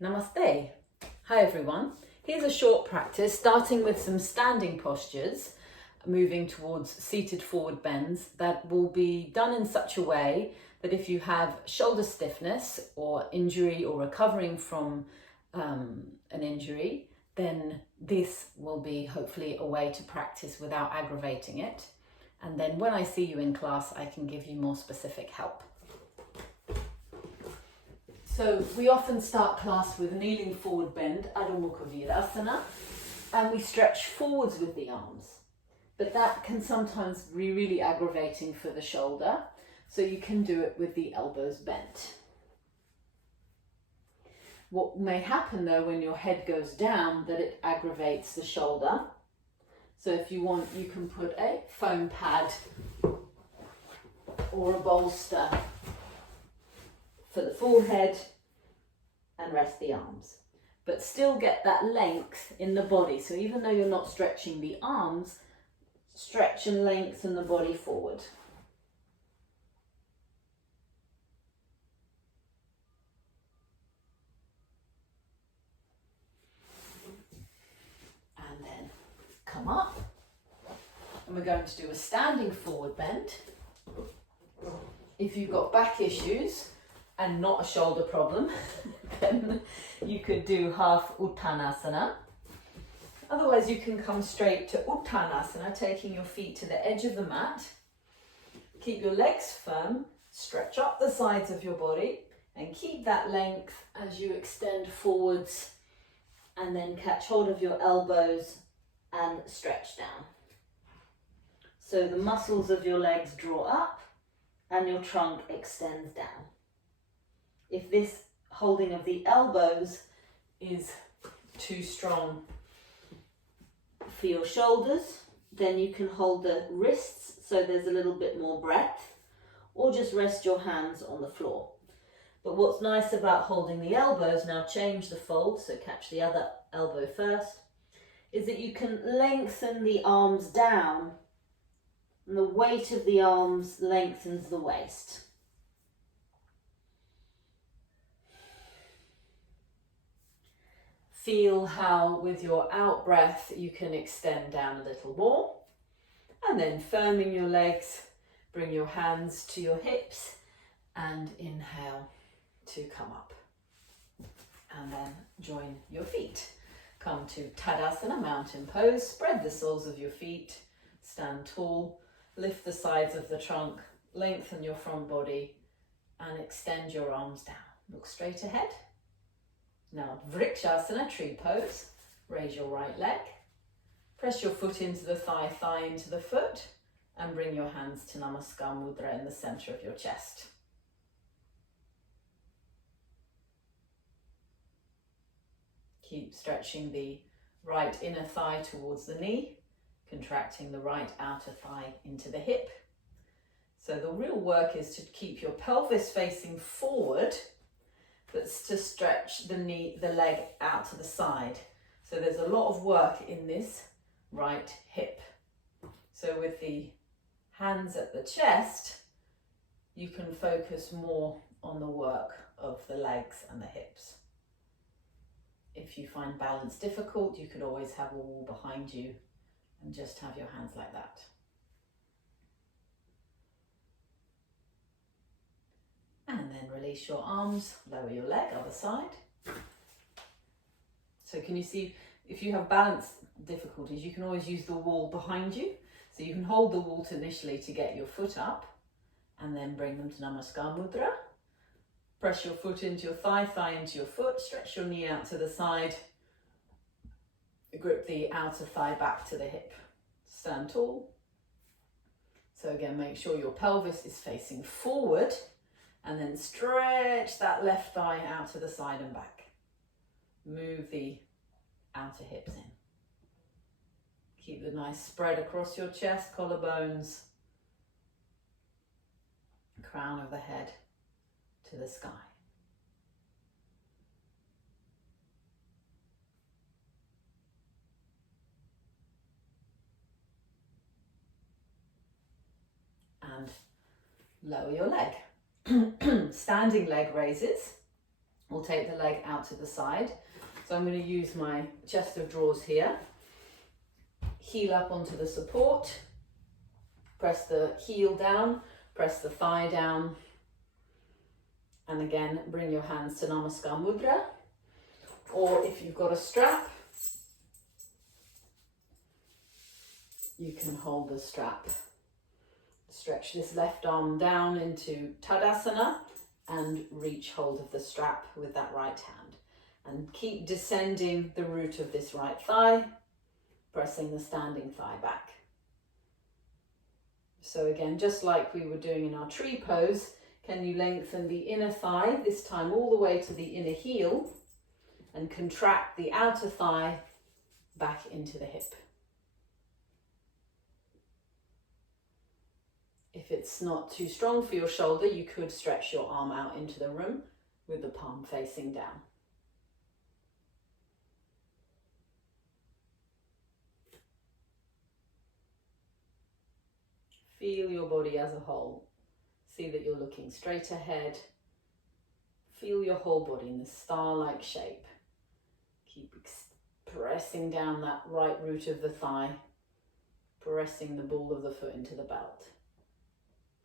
Namaste. Hi everyone. Here's a short practice starting with some standing postures, moving towards seated forward bends that will be done in such a way that if you have shoulder stiffness or injury or recovering from an injury, then this will be hopefully a way to practice without aggravating it. And then when I see you in class, I can give you more specific help. So we often start class with kneeling forward bend, Adho Mukha Virasana, and we stretch forwards with the arms. But that can sometimes be really aggravating for the shoulder, so you can do it with the elbows bent. What may happen though when your head goes down, that it aggravates the shoulder. So if you want, you can put a foam pad or a bolster for the forehead and rest the arms, but still get that length in the body. So even though you're not stretching the arms, stretch and lengthen the body forward. And then come up, and we're going to do a standing forward bend. If you've got back issues and not a shoulder problem, then you could do half Uttanasana. Otherwise, you can come straight to Uttanasana, taking your feet to the edge of the mat. Keep your legs firm, stretch up the sides of your body, and keep that length as you extend forwards, and then catch hold of your elbows and stretch down. So the muscles of your legs draw up and your trunk extends down. If this holding of the elbows is too strong for your shoulders, then you can hold the wrists so there's a little bit more breadth, or just rest your hands on the floor. But what's nice about holding the elbows, now change the fold, so catch the other elbow first, is that you can lengthen the arms down, and the weight of the arms lengthens the waist. Feel how with your out breath you can extend down a little more, and then firming your legs, bring your hands to your hips and inhale to come up, and then join your feet. Come to Tadasana, mountain pose, spread the soles of your feet, stand tall, lift the sides of the trunk, lengthen your front body and extend your arms down. Look straight ahead. Now, Vrikshasana, tree pose. Raise your right leg. Press your foot into the thigh, thigh into the foot, and bring your hands to Namaskar Mudra in the center of your chest. Keep stretching the right inner thigh towards the knee, contracting the right outer thigh into the hip. So the real work is to keep your pelvis facing forward, but to stretch the leg out to the side. So there's a lot of work in this right hip. So with the hands at the chest, you can focus more on the work of the legs and the hips. If you find balance difficult, you could always have a wall behind you and just have your hands like that. And then release your arms, lower your leg, other side. So can you see, if you have balance difficulties, you can always use the wall behind you. So you can hold the wall initially to get your foot up, and then bring them to Namaskar Mudra. Press your foot into your thigh, thigh into your foot, stretch your knee out to the side, grip the outer thigh back to the hip. Stand tall. So again, make sure your pelvis is facing forward, and then stretch that left thigh out to the side and back. Move the outer hips in. Keep the nice spread across your chest, collarbones, crown of the head to the sky. And lower your leg. Standing leg raises. We'll take the leg out to the side. So I'm going to use my chest of drawers here. Heel up onto the support. Press the heel down, press the thigh down. And again, bring your hands to Namaskar Mudra. Or if you've got a strap, you can hold the strap. Stretch this left arm down into Tadasana and reach hold of the strap with that right hand. And keep descending the root of this right thigh, pressing the standing thigh back. So again, just like we were doing in our tree pose, can you lengthen the inner thigh, this time all the way to the inner heel, and contract the outer thigh back into the hip. If it's not too strong for your shoulder, you could stretch your arm out into the room with the palm facing down. Feel your body as a whole. See that you're looking straight ahead. Feel your whole body in this star-like shape. Keep pressing down that right root of the thigh, pressing the ball of the foot into the belt.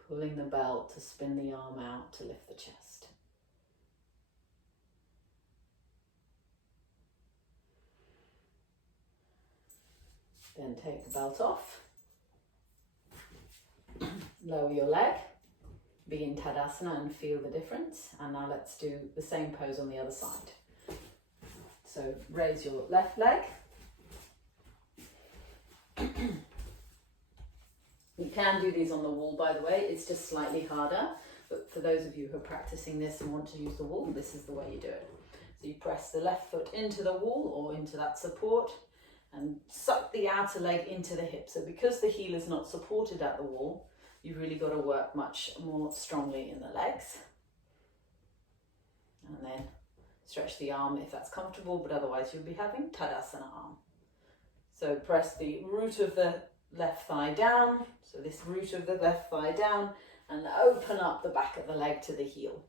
Pulling the belt to spin the arm out to lift the chest. Then take the belt off. Lower your leg. Be in Tadasana and feel the difference. And now let's do the same pose on the other side. So raise your left leg. You can do these on the wall, by the way. It's just slightly harder. But for those of you who are practicing this and want to use the wall, this is the way you do it. So you press the left foot into the wall or into that support and suck the outer leg into the hip. So because the heel is not supported at the wall, you've really got to work much more strongly in the legs. And then stretch the arm if that's comfortable, but otherwise you'll be having Tadasana arm. So press the root of the left thigh down, so this root of the left thigh down, and open up the back of the leg to the heel.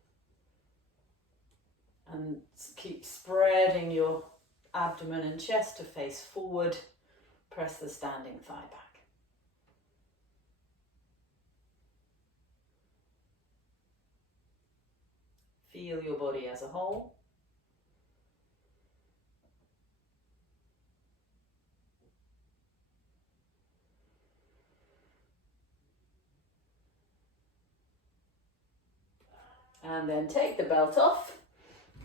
And keep spreading your abdomen and chest to face forward. Press the standing thigh back. Feel your body as a whole. And then take the belt off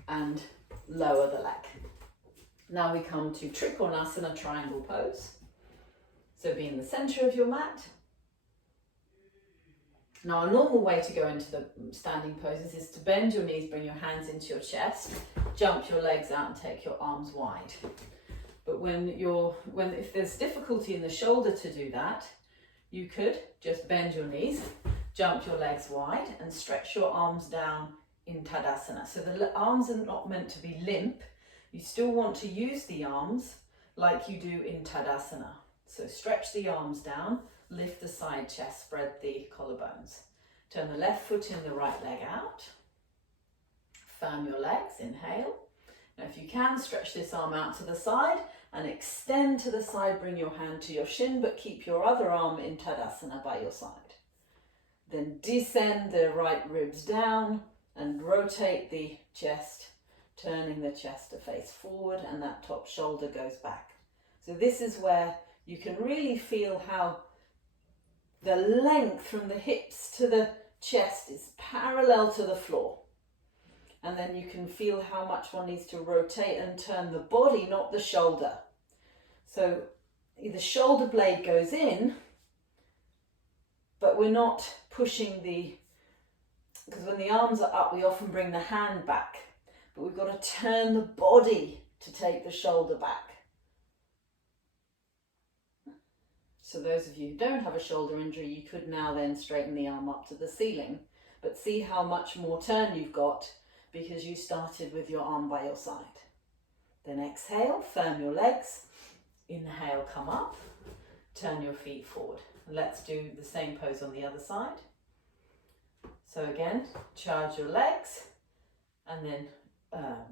and lower the leg. Now we come to Trikonasana triangle pose. So be in the center of your mat. Now a normal way to go into the standing poses is to bend your knees, bring your hands into your chest, jump your legs out and take your arms wide. But if there's difficulty in the shoulder to do that, you could just bend your knees, jump your legs wide and stretch your arms down in Tadasana. So the arms are not meant to be limp. You still want to use the arms like you do in Tadasana. So stretch the arms down, lift the side chest, spread the collarbones. Turn the left foot in, the right leg out. Firm your legs, inhale. Now if you can, stretch this arm out to the side and extend to the side, bring your hand to your shin, but keep your other arm in Tadasana by your side. Then descend the right ribs down and rotate the chest, turning the chest to face forward and that top shoulder goes back. So this is where you can really feel how the length from the hips to the chest is parallel to the floor. And then you can feel how much one needs to rotate and turn the body, not the shoulder. So the shoulder blade goes in, but we're not pushing because when the arms are up, we often bring the hand back, but we've got to turn the body to take the shoulder back. So those of you who don't have a shoulder injury, you could now then straighten the arm up to the ceiling, but see how much more turn you've got because you started with your arm by your side. Then exhale, firm your legs, inhale, come up, turn your feet forward. Let's do the same pose on the other side. So again, charge your legs and then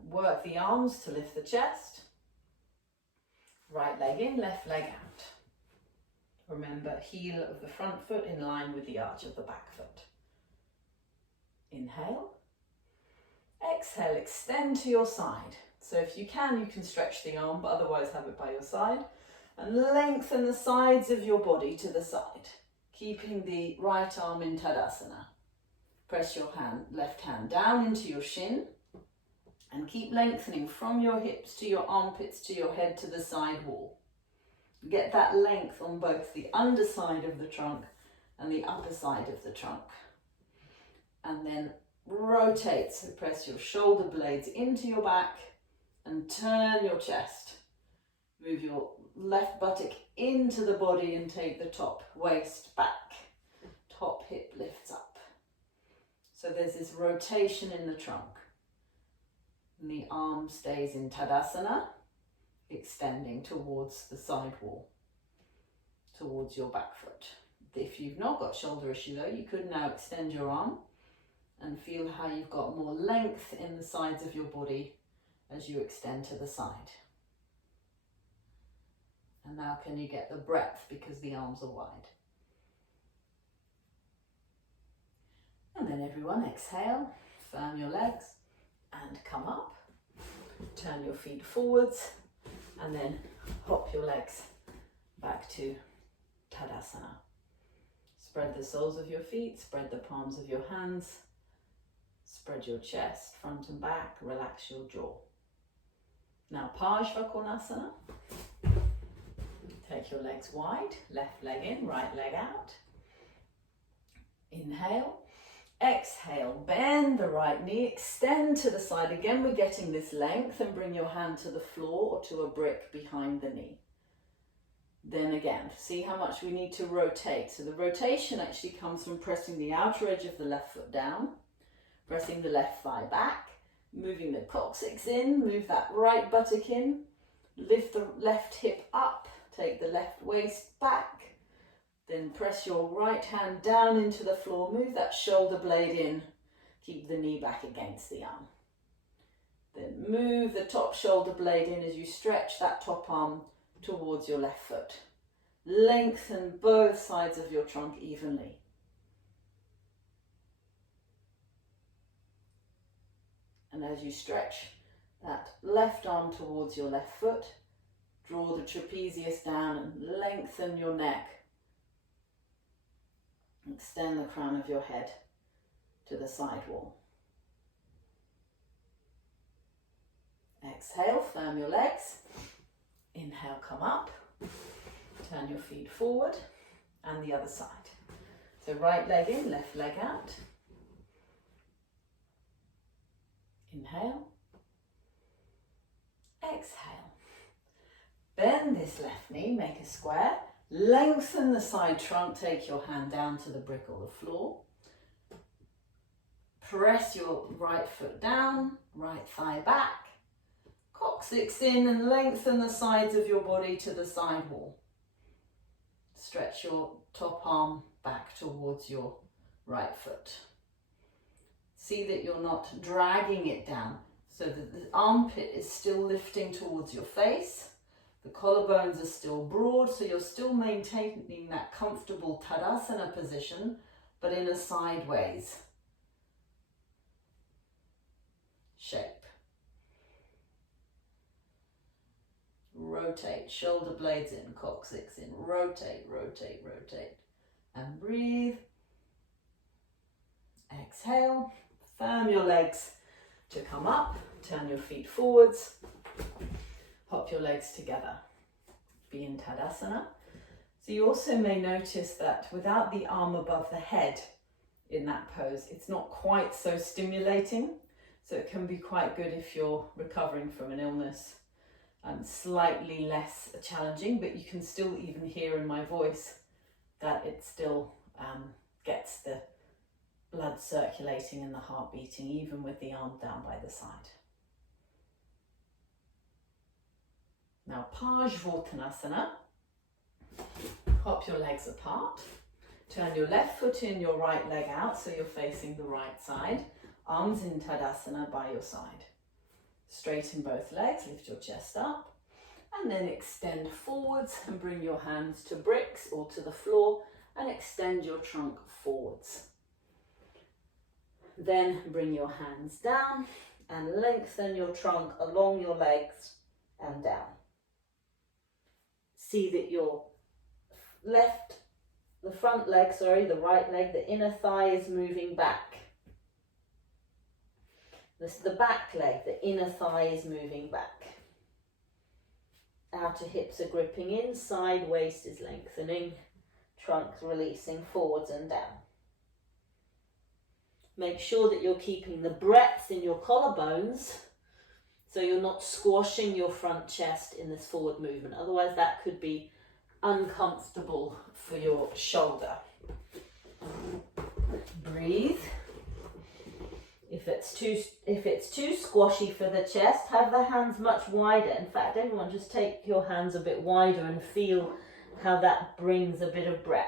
work the arms to lift the chest. Right leg in, left leg out. Remember, heel of the front foot in line with the arch of the back foot. Inhale. Exhale, extend to your side. So if you can stretch the arm, but otherwise have it by your side. And lengthen the sides of your body to the side, keeping the right arm in Tadasana. Press your left hand down into your shin and keep lengthening from your hips to your armpits to your head to the side wall. Get that length on both the underside of the trunk and the upper side of the trunk. And then rotate, so press your shoulder blades into your back and turn your chest. Move your left buttock into the body and take the top waist back. Top hip lifts up. So there's this rotation in the trunk. And the arm stays in Tadasana, extending towards the side wall, towards your back foot. If you've not got shoulder issue though, you could now extend your arm and feel how you've got more length in the sides of your body as you extend to the side. And now can you get the breadth because the arms are wide. And then everyone exhale, firm your legs and come up. Turn your feet forwards and then hop your legs back to Tadasana. Spread the soles of your feet, spread the palms of your hands, spread your chest, front and back, relax your jaw. Now Parsvakonasana. Take your legs wide, left leg in, right leg out. Inhale, exhale, bend the right knee, extend to the side. Again, we're getting this length and bring your hand to the floor or to a brick behind the knee. Then again, see how much we need to rotate. So the rotation actually comes from pressing the outer edge of the left foot down, pressing the left thigh back, moving the coccyx in, move that right buttock in, lift the left hip up, take the left waist back, then press your right hand down into the floor, move that shoulder blade in, keep the knee back against the arm. Then move the top shoulder blade in as you stretch that top arm towards your left foot. Lengthen both sides of your trunk evenly. And as you stretch that left arm towards your left foot, draw the trapezius down and lengthen your neck. Extend the crown of your head to the side wall. Exhale, firm your legs. Inhale, come up. Turn your feet forward and the other side. So right leg in, left leg out. Inhale. Exhale. Bend this left knee, make a square. Lengthen the side trunk, take your hand down to the brick or the floor. Press your right foot down, right thigh back. Coccyx in and lengthen the sides of your body to the side wall. Stretch your top arm back towards your right foot. See that you're not dragging it down so that the armpit is still lifting towards your face. The collarbones are still broad, so you're still maintaining that comfortable Tadasana position, but in a sideways shape. Rotate, shoulder blades in, coccyx in, rotate, rotate, rotate. And breathe. Exhale, firm your legs to come up, turn your feet forwards. Hop your legs together, be in Tadasana. So you also may notice that without the arm above the head in that pose, it's not quite so stimulating. So it can be quite good if you're recovering from an illness, slightly less challenging, but you can still even hear in my voice that it still gets the blood circulating and the heart beating, even with the arm down by the side. Now, Parsvakonasana. Hop your legs apart. Turn your left foot in, your right leg out, so you're facing the right side. Arms in Tadasana by your side. Straighten both legs, lift your chest up, and then extend forwards and bring your hands to bricks or to the floor and extend your trunk forwards. Then bring your hands down and lengthen your trunk along your legs and down. See that your the right leg, the inner thigh is moving back. The back leg, the inner thigh is moving back. Outer hips are gripping inside, waist is lengthening, trunk releasing forwards and down. Make sure that you're keeping the breadth in your collarbones so you're not squashing your front chest in this forward movement. Otherwise that could be uncomfortable for your shoulder. Breathe. If it's too squashy for the chest, have the hands much wider. In fact, everyone just take your hands a bit wider and feel how that brings a bit of breadth.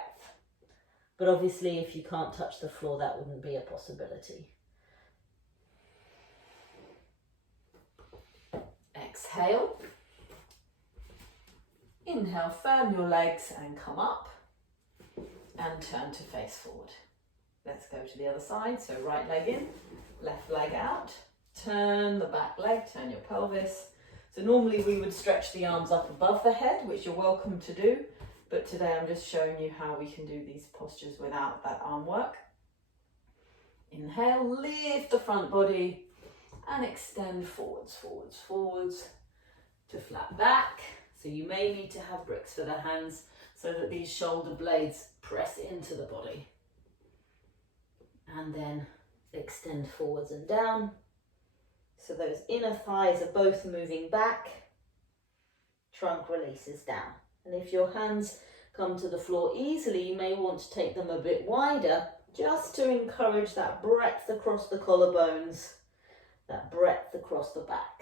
But obviously, if you can't touch the floor, that wouldn't be a possibility. Exhale. Inhale, firm your legs and come up and turn to face forward. Let's go to the other side. So right leg in, left leg out. Turn the back leg, turn your pelvis. So normally we would stretch the arms up above the head, which you're welcome to do. But today I'm just showing you how we can do these postures without that arm work. Inhale, lift the front body and extend forwards, forwards, forwards to flat back. So you may need to have bricks for the hands so that these shoulder blades press into the body. And then extend forwards and down. So those inner thighs are both moving back. Trunk releases down. And if your hands come to the floor easily, you may want to take them a bit wider just to encourage that breadth across the collarbones, that breadth across the back.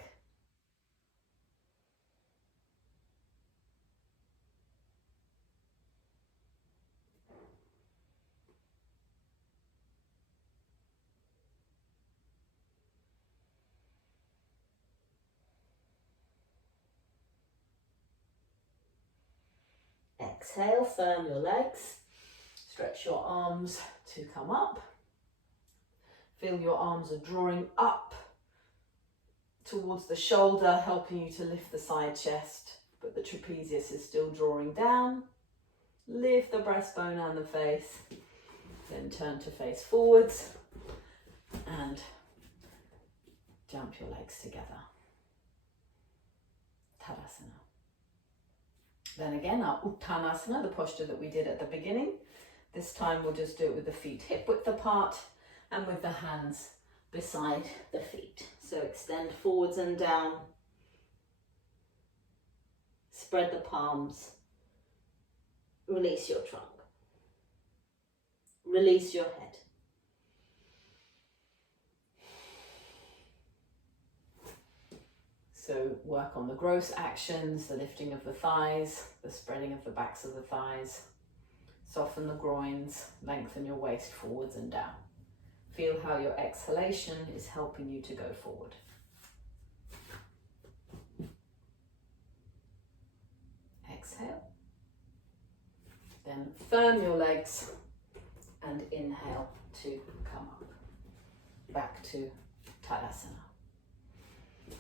Exhale, firm your legs, stretch your arms to come up. Feel your arms are drawing up towards the shoulder, helping you to lift the side chest, but the trapezius is still drawing down. Lift the breastbone and the face, then turn to face forwards and jump your legs together. Tadasana. Then again, our Uttanasana, the posture that we did at the beginning. This time we'll just do it with the feet hip width apart and with the hands beside the feet. So extend forwards and down. Spread the palms. Release your trunk. Release your head. So work on the gross actions, the lifting of the thighs, the spreading of the backs of the thighs. Soften the groins, lengthen your waist forwards and down. Feel how your exhalation is helping you to go forward. Exhale. Then firm your legs and inhale to come up. Back to Tadasana.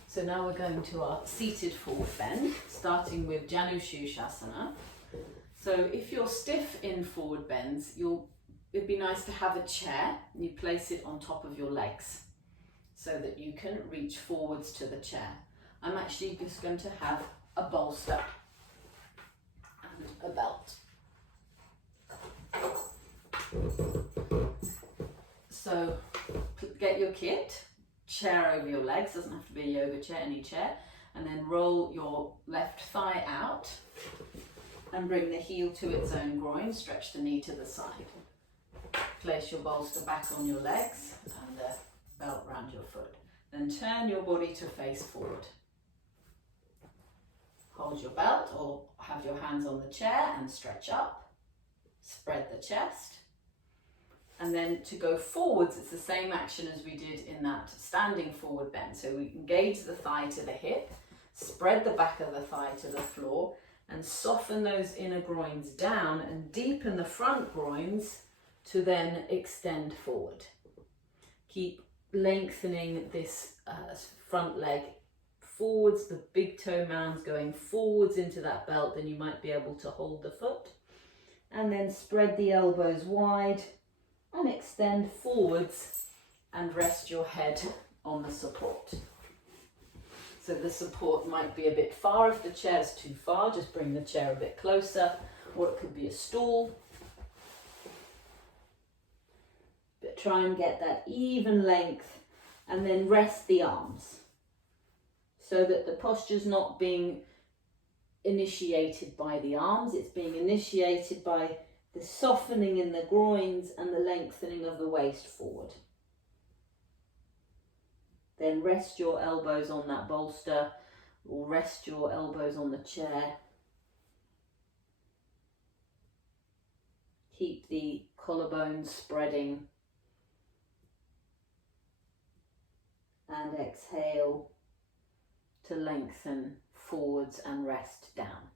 So now we're going to our seated forward bend, starting with Janushirshasana. So if you're stiff in forward bends, it'd be nice to have a chair and you place it on top of your legs so that you can reach forwards to the chair. I'm actually just going to have a bolster and a belt. So get your kit. Chair over your legs, doesn't have to be a yoga chair, any chair, and then roll your left thigh out and bring the heel to its own groin, stretch the knee to the side. Place your bolster back on your legs and the belt round your foot. Then turn your body to face forward. Hold your belt or have your hands on the chair and stretch up. Spread the chest. And then to go forwards, it's the same action as we did in that standing forward bend. So we engage the thigh to the hip, spread the back of the thigh to the floor, and soften those inner groins down and deepen the front groins to then extend forward. Keep lengthening this front leg forwards, the big toe mounds going forwards into that belt, then you might be able to hold the foot. And then spread the elbows wide and extend forwards and rest your head on the support. So the support might be a bit far. If the chair's too far, just bring the chair a bit closer, or it could be a stool. But try and get that even length, and then rest the arms so that the posture's not being initiated by the arms, it's being initiated by the softening in the groins and the lengthening of the waist forward. Then rest your elbows on that bolster, or rest your elbows on the chair. Keep the collarbones spreading. And exhale to lengthen forwards and rest down.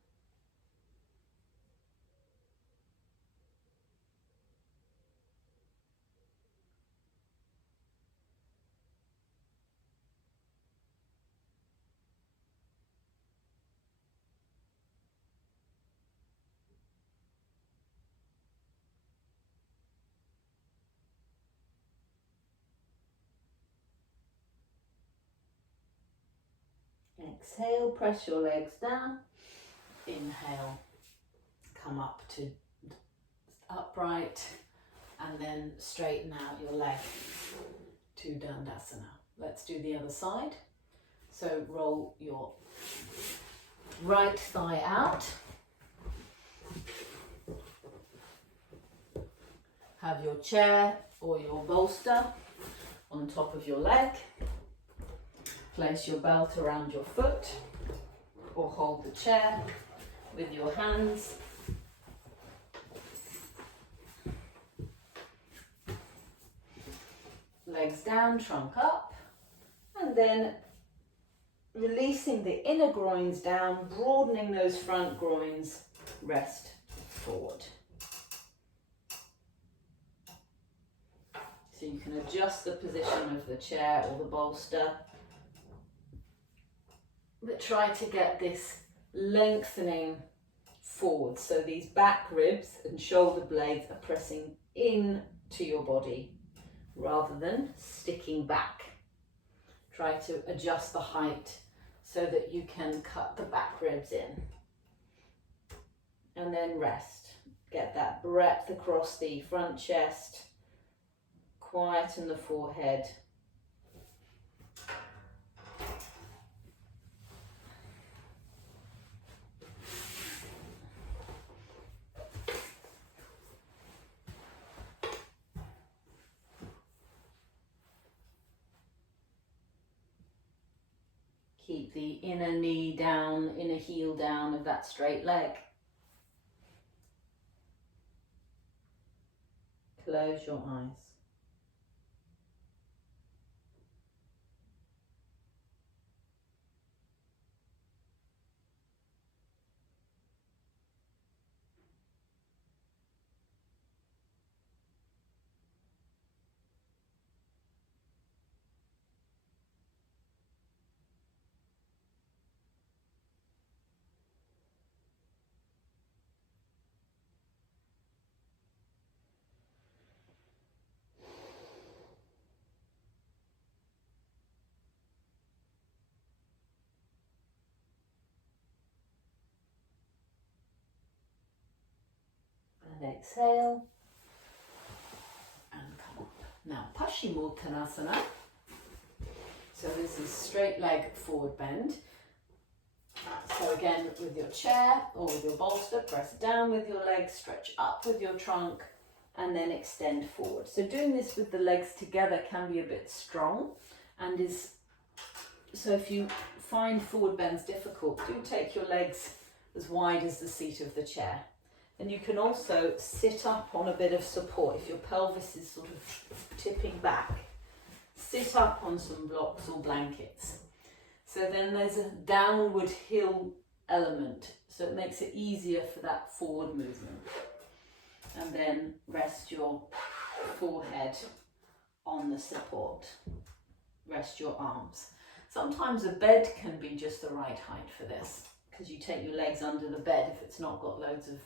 Exhale, press your legs down. Inhale, come up to upright, and then straighten out your leg to Tadasana. Let's do the other side. So roll your right thigh out. Have your chair or your bolster on top of your leg. Place your belt around your foot, or hold the chair with your hands. Legs down, trunk up, and then releasing the inner groins down, broadening those front groins, rest forward. So you can adjust the position of the chair or the bolster, but try to get this lengthening forward. So these back ribs and shoulder blades are pressing in to your body rather than sticking back. Try to adjust the height so that you can cut the back ribs in. And then rest. Get that breadth across the front chest. Quieten the forehead. Keep the inner knee down, inner heel down of that straight leg. Close your eyes. And exhale. And come up. Now, Paschimottanasana. So this is straight leg forward bend. So again, with your chair or with your bolster, press down with your legs, stretch up with your trunk, and then extend forward. So doing this with the legs together can be a bit strong, and so if you find forward bends difficult, do take your legs as wide as the seat of the chair. And you can also sit up on a bit of support if your pelvis is sort of tipping back. Sit up on some blocks or blankets. So then there's a downward hill element, so it makes it easier for that forward movement. And then rest your forehead on the support. Rest your arms. Sometimes a bed can be just the right height for this, because you take your legs under the bed if it's not got loads of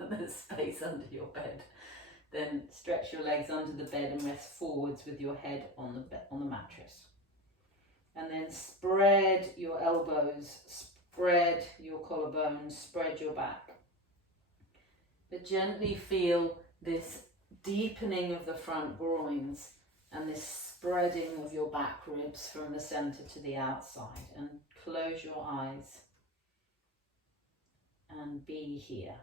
and there's space under your bed. Then stretch your legs under the bed and rest forwards with your head on the mattress. And then spread your elbows, spread your collarbones, spread your back. But gently feel this deepening of the front groins and this spreading of your back ribs from the center to the outside. And close your eyes and be here.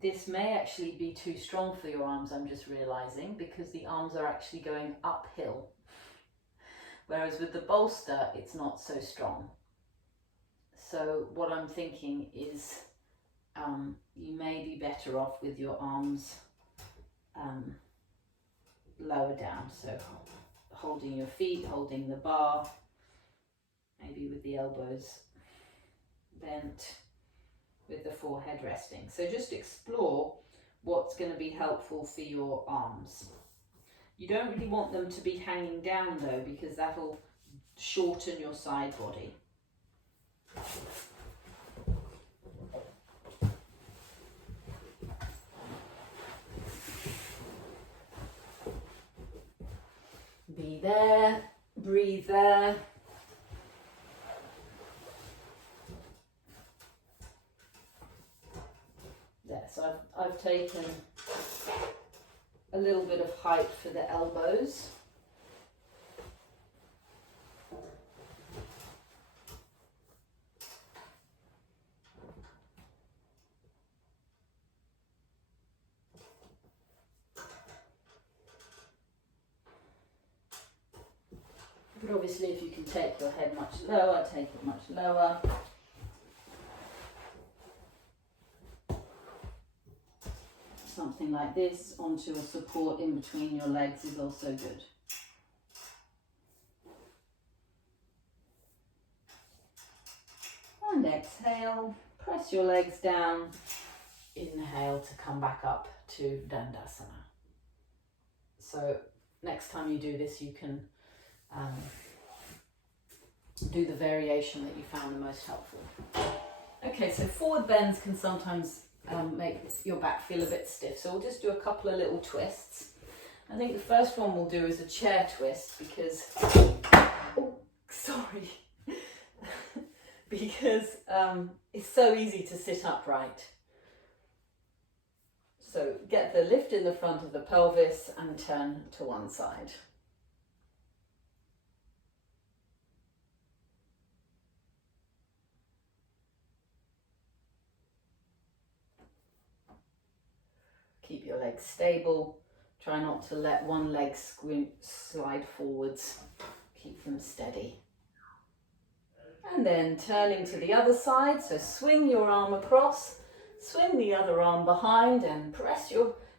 This may actually be too strong for your arms, I'm just realizing, because the arms are actually going uphill. Whereas with the bolster, it's not so strong. So what I'm thinking is you may be better off with your arms lower down. So holding your feet, holding the bar, maybe with the elbows bent, with the forehead resting. So just explore what's going to be helpful for your arms. You don't really want them to be hanging down though, because that'll shorten your side body. Be there, breathe there. There, so I've taken a little bit of height for the elbows. But obviously if you can take your head much lower, take it much lower. Something like this onto a support in between your legs is also good. And exhale, press your legs down. Inhale to come back up to Tadasana. So next time you do this, you can do the variation that you found the most helpful. Okay, so forward bends can sometimes make your back feel a bit stiff, so we'll just do a couple of little twists. I think the first one we'll do is a chair twist because, because it's so easy to sit upright. So get the lift in the front of the pelvis and turn to one side. Keep your legs stable. Try not to let one leg slide forwards. Keep them steady. And then turning to the other side. So swing your arm across, swing the other arm behind and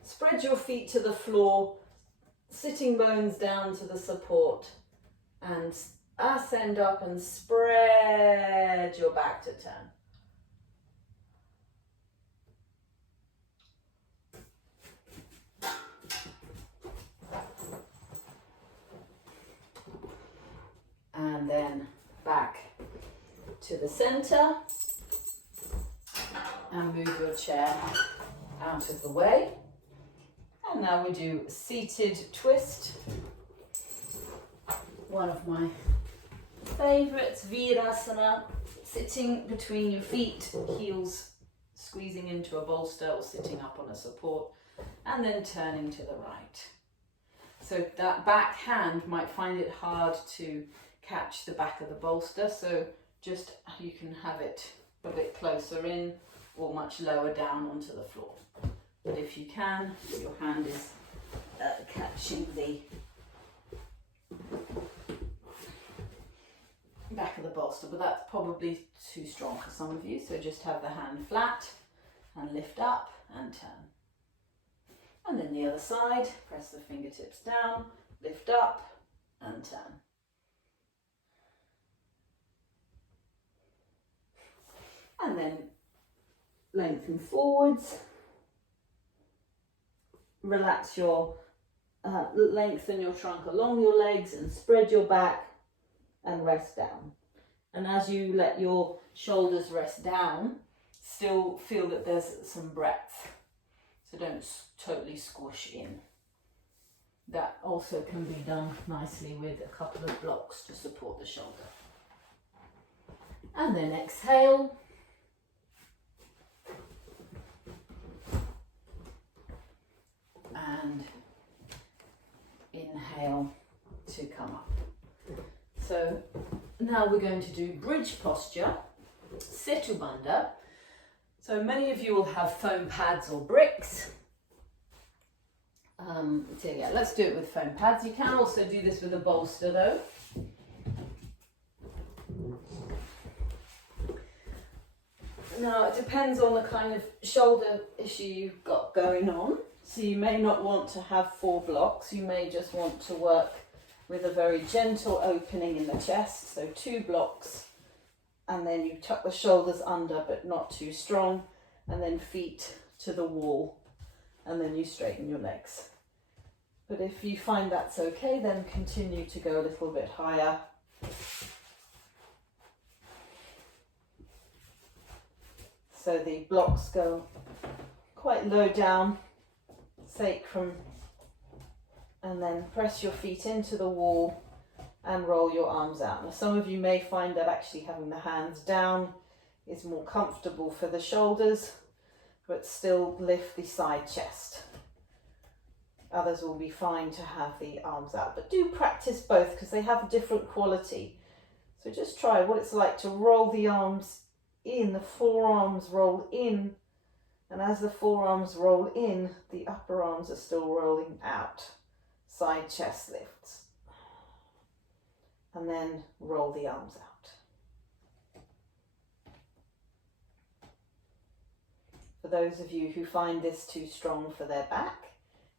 spread your feet to the floor, sitting bones down to the support. And ascend up and spread your back to turn. And then back to the center and move your chair out of the way. And now we do a seated twist. One of my favorites, Virasana, sitting between your feet, heels squeezing into a bolster or sitting up on a support, and then turning to the right. So that back hand might find it hard to catch the back of the bolster, so just you can have it a bit closer in or much lower down onto the floor. But if you can, your hand is catching the back of the bolster, but that's probably too strong for some of you, so just have the hand flat and lift up and turn. And then the other side, press the fingertips down, lift up and turn. And then lengthen forwards, relax your, lengthen your trunk along your legs and spread your back and rest down. And as you let your shoulders rest down, still feel that there's some breadth. So don't totally squish in. That also can be done nicely with a couple of blocks to support the shoulder. And then exhale. And inhale to come up. So now we're going to do bridge posture, Setu Bandha. So many of you will have foam pads or bricks. So yeah, let's do it with foam pads. You can also do this with a bolster though. Now it depends on the kind of shoulder issue you've got going on. So you may not want to have 4 blocks. You may just want to work with a very gentle opening in the chest. So 2 blocks, and then you tuck the shoulders under but not too strong, and then feet to the wall, and then you straighten your legs. But if you find that's okay, then continue to go a little bit higher. So the blocks go quite low down, sacrum, and then press your feet into the wall and roll your arms out. Now some of you may find that actually having the hands down is more comfortable for the shoulders, but still lift the side chest. Others will be fine to have the arms out, but do practice both because they have a different quality. So just try what it's like to roll the arms in, the forearms roll in, and as the forearms roll in, the upper arms are still rolling out. Side chest lifts. And then roll the arms out. For those of you who find this too strong for their back,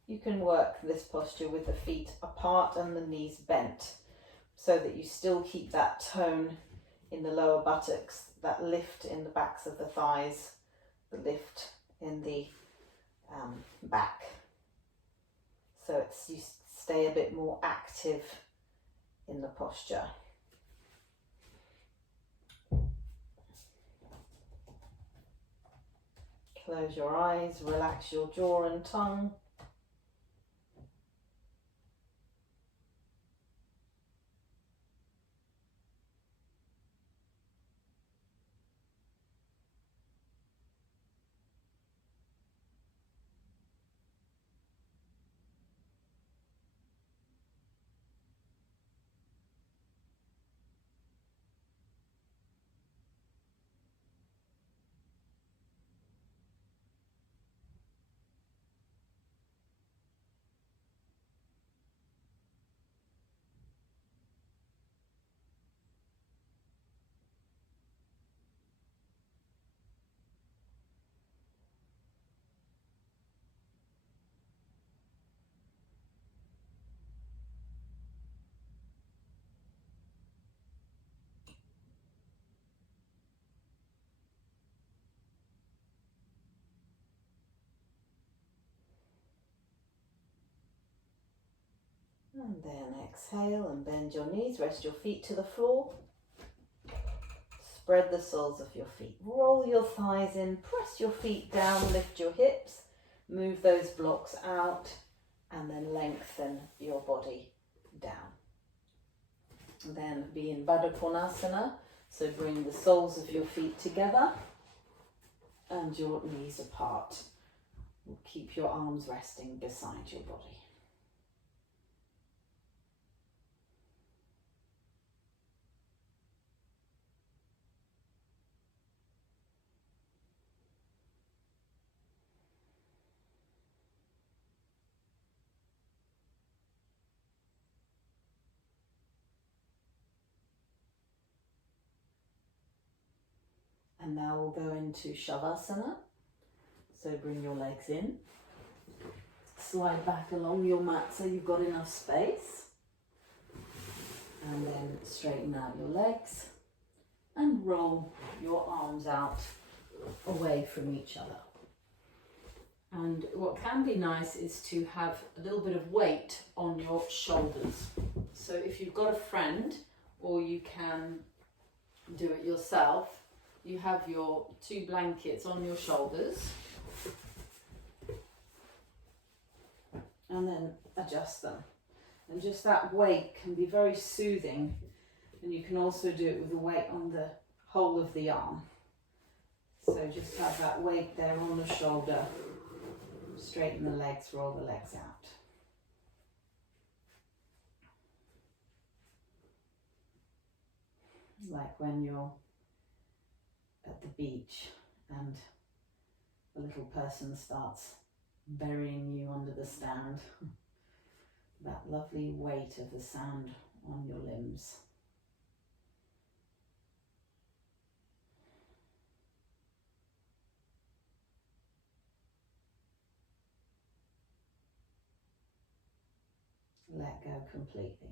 you can work this posture with the feet apart and the knees bent, so that you still keep that tone in the lower buttocks, that lift in the backs of the thighs, the lift in the back. So you stay a bit more active in the posture. Close your eyes, relax your jaw and tongue. And then exhale and bend your knees, rest your feet to the floor. Spread the soles of your feet. Roll your thighs in, press your feet down, lift your hips, move those blocks out, and then lengthen your body down. And then be in Baddha Konasana, so bring the soles of your feet together and your knees apart. Keep your arms resting beside your body. And now we'll go into Shavasana. So bring your legs in. Slide back along your mat so you've got enough space. And then straighten out your legs and roll your arms out away from each other. And what can be nice is to have a little bit of weight on your shoulders. So if you've got a friend, or you can do it yourself, you have your 2 blankets on your shoulders and then adjust them. And just that weight can be very soothing, and you can also do it with the weight on the whole of the arm. So just have that weight there on the shoulder. Straighten the legs, roll the legs out. Like when you're at the beach and a little person starts burying you under the sand. That lovely weight of the sand on your limbs. Let go completely.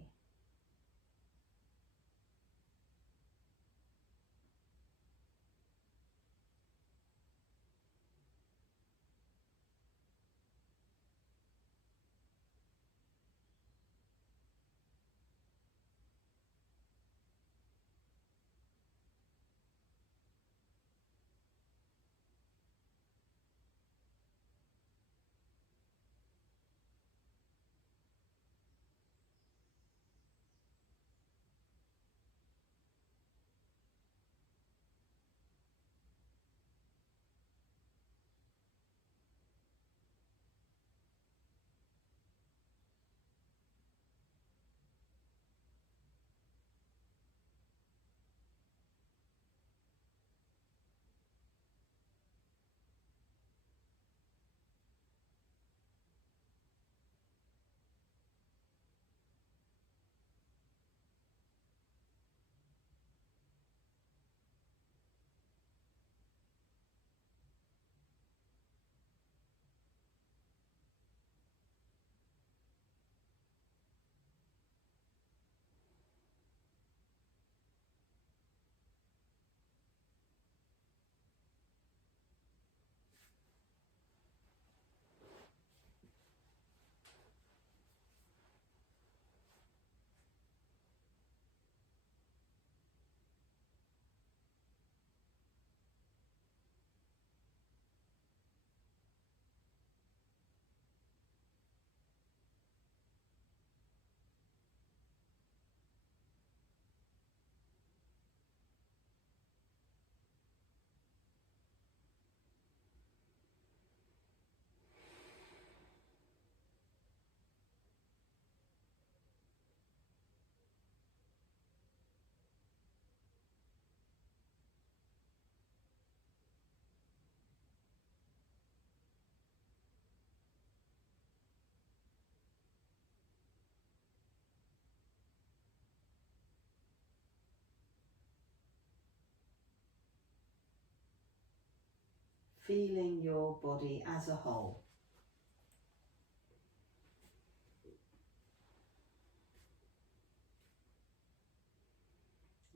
Feeling your body as a whole.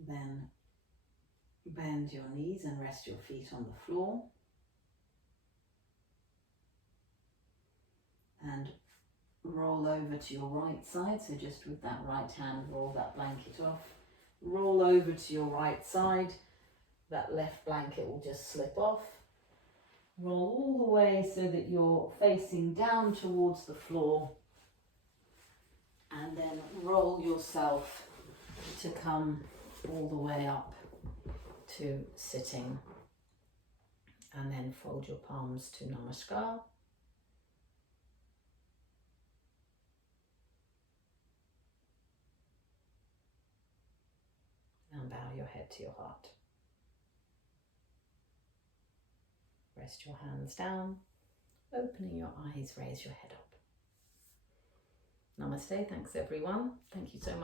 Then bend your knees and rest your feet on the floor. And roll over to your right side. So just with that right hand, roll that blanket off. Roll over to your right side. That left blanket will just slip off. Roll all the way so that you're facing down towards the floor, and then roll yourself to come all the way up to sitting, and then fold your palms to Namaskar. And bow your head to your heart. Rest your hands down, opening your eyes, raise your head up. Namaste, thanks everyone. Thank you so much.